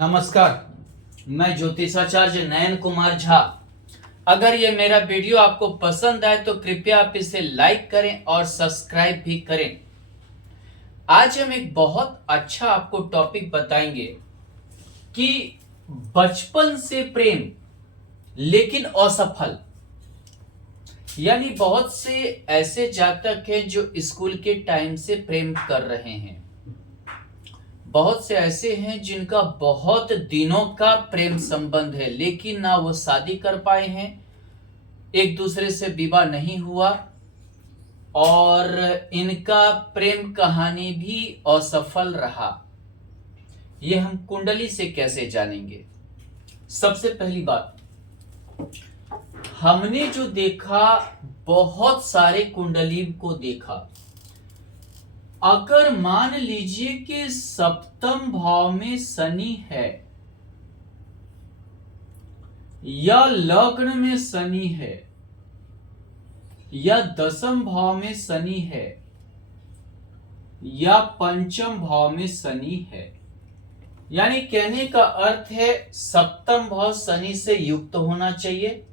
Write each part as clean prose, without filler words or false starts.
नमस्कार, मैं ज्योतिषाचार्य नयन कुमार झा। अगर ये मेरा वीडियो आपको पसंद आए तो कृपया आप इसे लाइक करें और सब्सक्राइब भी करें। आज हम एक बहुत अच्छा आपको टॉपिक बताएंगे कि बचपन से प्रेम लेकिन असफल। यानी बहुत से ऐसे जातक हैं जो स्कूल के टाइम से प्रेम कर रहे हैं, बहुत से ऐसे हैं जिनका बहुत दिनों का प्रेम संबंध है लेकिन ना वो शादी कर पाए हैं, एक दूसरे से विवाह नहीं हुआ और इनका प्रेम कहानी भी असफल रहा। ये हम कुंडली से कैसे जानेंगे? सबसे पहली बात, हमने जो देखा, बहुत सारे कुंडली को देखा। अगर मान लीजिए कि सप्तम भाव में शनि है या लग्न में शनि है या दसम भाव में शनि है या पंचम भाव में शनि है, यानी कहने का अर्थ है सप्तम भाव शनि से युक्त होना चाहिए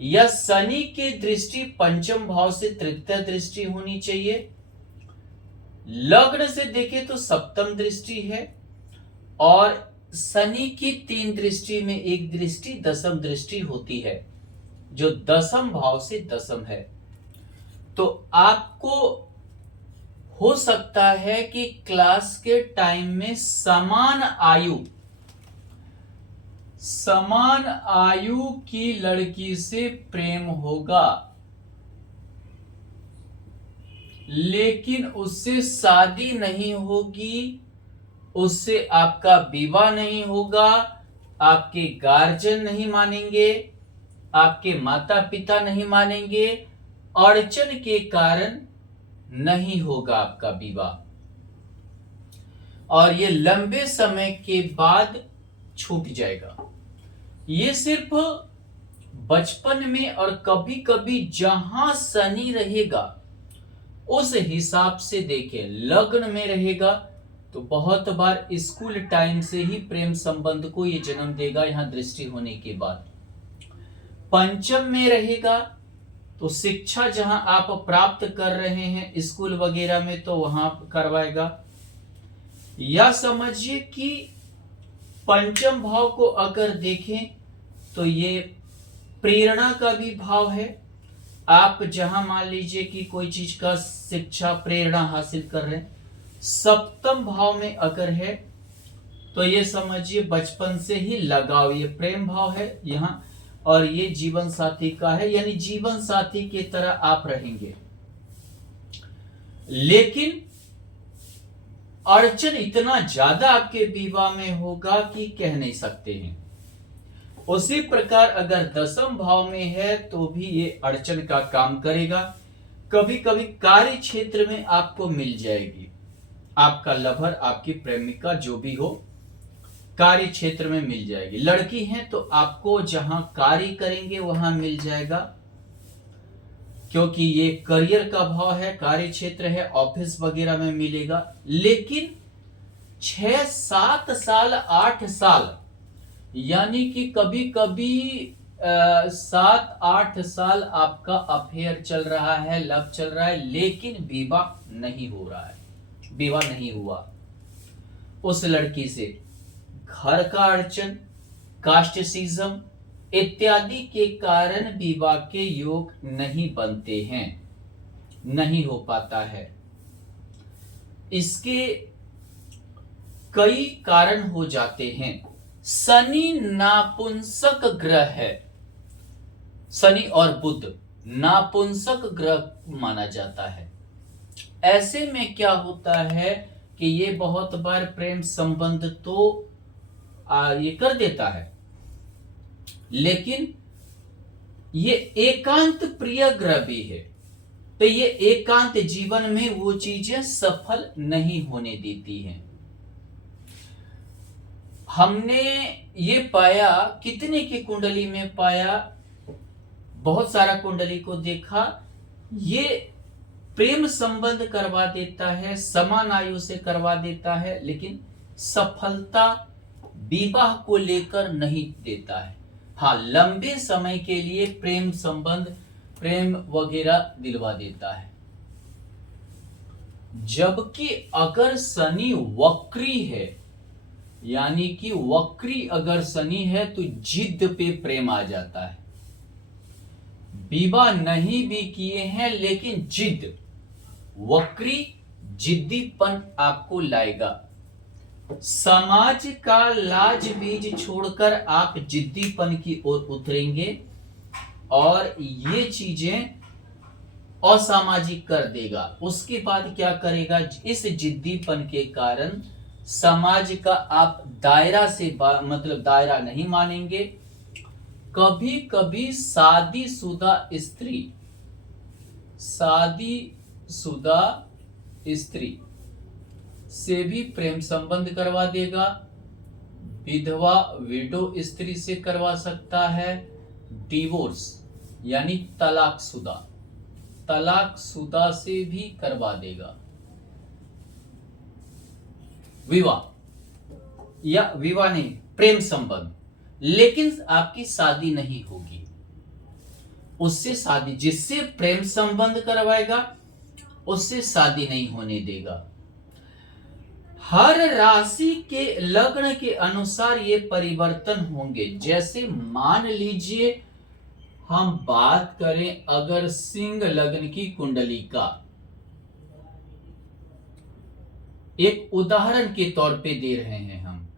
या शनि की दृष्टि पंचम भाव से तृतीय दृष्टि होनी चाहिए। लग्न से देखें तो सप्तम दृष्टि है और शनि की 3 दृष्टि में एक दृष्टि दसम दृष्टि होती है जो दसम भाव से दसम है। तो आपको हो सकता है कि क्लास के टाइम में समान आयु की लड़की से प्रेम होगा लेकिन उससे शादी नहीं होगी, उससे आपका विवाह नहीं होगा, आपके गार्जियन नहीं मानेंगे, आपके माता पिता नहीं मानेंगे, अड़चन के कारण नहीं होगा आपका विवाह और ये लंबे समय के बाद छूट जाएगा। ये सिर्फ बचपन में और कभी कभी जहां शनि रहेगा उस हिसाब से देखें। लग्न में रहेगा तो बहुत बार स्कूल टाइम से ही प्रेम संबंध को ये जन्म देगा, यहां दृष्टि होने के बाद। पंचम में रहेगा तो शिक्षा जहां आप प्राप्त कर रहे हैं स्कूल वगैरह में तो वहां करवाएगा। या समझिए कि पंचम भाव को अगर देखें तो ये प्रेरणा का भी भाव है। आप जहां मान लीजिए कि कोई चीज का शिक्षा प्रेरणा हासिल कर रहे हैं, सप्तम भाव में अगर है तो ये समझिए बचपन से ही लगाव, ये प्रेम भाव है यहां और ये जीवन साथी का है, यानी जीवन साथी की तरह आप रहेंगे। लेकिन अड़चन इतना ज्यादा आपके विवाह में होगा कि कह नहीं सकते हैं। उसी प्रकार अगर दसम भाव में है तो भी ये अड़चन का काम करेगा। कभी कभी कार्य क्षेत्र में आपको मिल जाएगी, आपका लवर, आपकी प्रेमिका जो भी हो, कार्य क्षेत्र में मिल जाएगी। लड़की है तो आपको जहां कार्य करेंगे वहां मिल जाएगा, क्योंकि ये करियर का भाव है, कार्य क्षेत्र है, ऑफिस वगैरह में मिलेगा। लेकिन 6, 7 साल, 8 साल, यानी कि कभी कभी 7-8 साल आपका अफेयर चल रहा है, लव चल रहा है, लेकिन विवाह नहीं हो रहा है, विवाह नहीं हुआ उस लड़की से। घर का अड़चन, कास्टिसिज्म इत्यादि के कारण विवाह के योग नहीं बनते हैं, नहीं हो पाता है। इसके कई कारण हो जाते हैं। शनि नापुंसक ग्रह है, शनि और बुध नापुंसक ग्रह माना जाता है। ऐसे में क्या होता है कि ये बहुत बार प्रेम संबंध तो ये कर देता है, लेकिन ये एकांत प्रिय ग्रह भी है, तो ये एकांत जीवन में वो चीजें सफल नहीं होने देती हैं। हमने ये पाया, कितने की कुंडली में पाया, बहुत सारा कुंडली को देखा, ये प्रेम संबंध करवा देता है, समान आयु से करवा देता है, लेकिन सफलता विवाह को लेकर नहीं देता है। हाँ, लंबे समय के लिए प्रेम संबंध, प्रेम वगैरह दिलवा देता है। जबकि अगर शनि वक्री है, यानी कि वक्री अगर शनि है तो जिद पे प्रेम आ जाता है। विवाह नहीं भी किए हैं लेकिन जिद, वक्री जिद्दीपन आपको लाएगा। समाज का लाज बीज छोड़कर आप जिद्दीपन की ओर उतरेंगे और ये चीजें असामाजिक कर देगा। उसके बाद क्या करेगा, इस जिद्दीपन के कारण समाज का आप दायरा से मतलब दायरा नहीं मानेंगे। कभी कभी शादीशुदा स्त्री से भी प्रेम संबंध करवा देगा। विधवा विडो स्त्री से करवा सकता है। डिवोर्स यानी तलाकशुदा से भी करवा देगा। विवाह नहीं, प्रेम संबंध, लेकिन आपकी शादी नहीं होगी उससे। शादी जिससे प्रेम संबंध करवाएगा उससे शादी नहीं होने देगा। हर राशि के लग्न के अनुसार ये परिवर्तन होंगे। जैसे मान लीजिए हम बात करें अगर सिंह लग्न की कुंडली का, एक उदाहरण के तौर पे दे रहे हैं हम,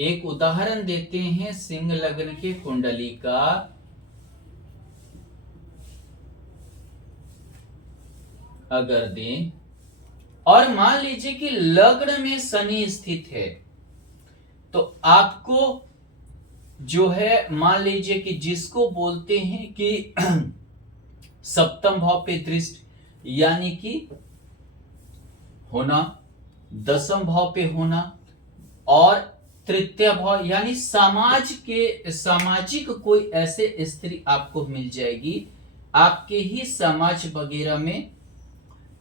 एक उदाहरण देते हैं सिंह लग्न के कुंडली का। अगर दें और मान लीजिए कि लग्न में शनि स्थित है, तो आपको जो है मान लीजिए कि जिसको बोलते हैं कि सप्तम भाव पे दृष्टि यानी कि होना, दसम भाव पे होना और तृतीय भाव यानी सामाजिक कोई ऐसे स्त्री आपको मिल जाएगी, आपके ही समाज वगैरह में,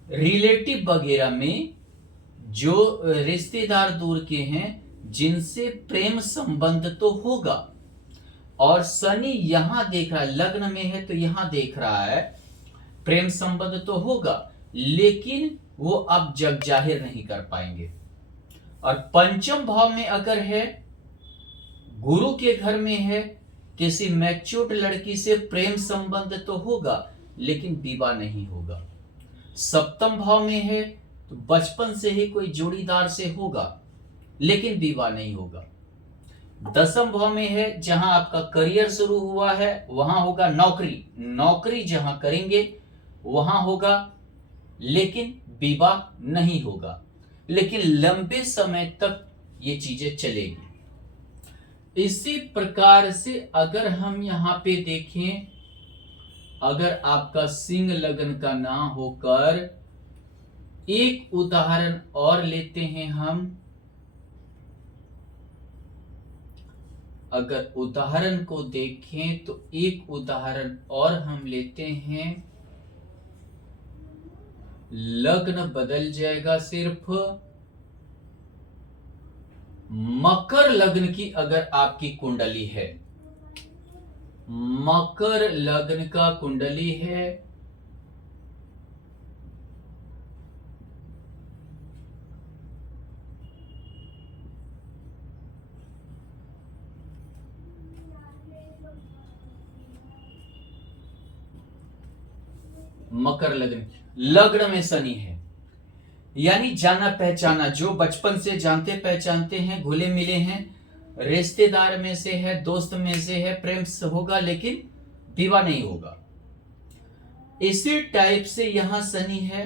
रिलेटिव वगैरह में जो रिश्तेदार दूर के हैं, जिनसे प्रेम संबंध तो होगा। और शनि यहां देख रहा है, लग्न में है तो यहां देख रहा है, प्रेम संबंध तो होगा लेकिन वो अब जग जाहिर नहीं कर पाएंगे। और पंचम भाव में अगर है, गुरु के घर में है, किसी मैच्योर्ड लड़की से प्रेम संबंध तो होगा लेकिन विवाह नहीं होगा। सप्तम भाव में है तो बचपन से ही कोई जोड़ीदार से होगा लेकिन विवाह नहीं होगा। दसम भाव में है, जहां आपका करियर शुरू हुआ है वहां होगा नौकरी जहां करेंगे वहां होगा लेकिन विवाह नहीं होगा, लेकिन लंबे समय तक ये चीजें चलेगी। इसी प्रकार से अगर हम यहां पे देखें, अगर आपका सिंह लग्न का ना होकर एक उदाहरण और लेते हैं हम, अगर उदाहरण को देखें तो एक उदाहरण और हम लेते हैं। लग्न बदल जाएगा, सिर्फ मकर लग्न की अगर आपकी कुंडली है, मकर लग्न का कुंडली है, मकर लग्न में शनि है, यानी जाना पहचाना, जो बचपन से जानते पहचानते हैं, घुले मिले हैं, रिश्तेदार में से है, दोस्त में से है, प्रेम से होगा लेकिन विवाह नहीं होगा। इसी टाइप से यहां शनि है।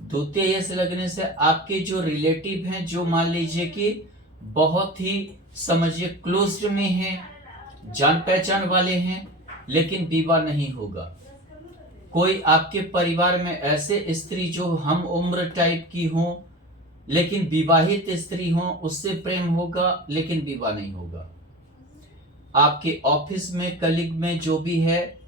द्वितीय से लगने से आपके जो रिलेटिव हैं, जो मान लीजिए कि बहुत ही समझिए क्लोज में हैं, जान पहचान वाले हैं, लेकिन विवाह नहीं होगा। कोई आपके परिवार में ऐसे स्त्री जो हम उम्र टाइप की हो लेकिन विवाहित स्त्री हो, उससे प्रेम होगा लेकिन विवाह नहीं होगा। आपके ऑफिस में कलीग में जो भी है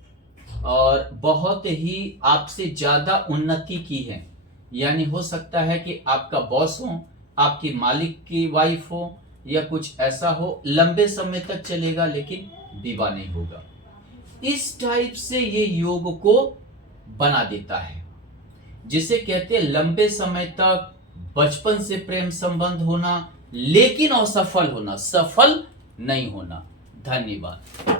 और बहुत ही आपसे ज्यादा उन्नति की है, यानी हो सकता है कि आपका बॉस हो आपकी मालिक की वाइफ हो या कुछ ऐसा हो, लंबे समय तक चलेगा लेकिन विवाह नहीं होगा। इस टाइप से ये योग को बना देता है, जिसे कहते हैं लंबे समय तक बचपन से प्रेम संबंध होना लेकिन असफल होना, सफल नहीं होना। धन्यवाद।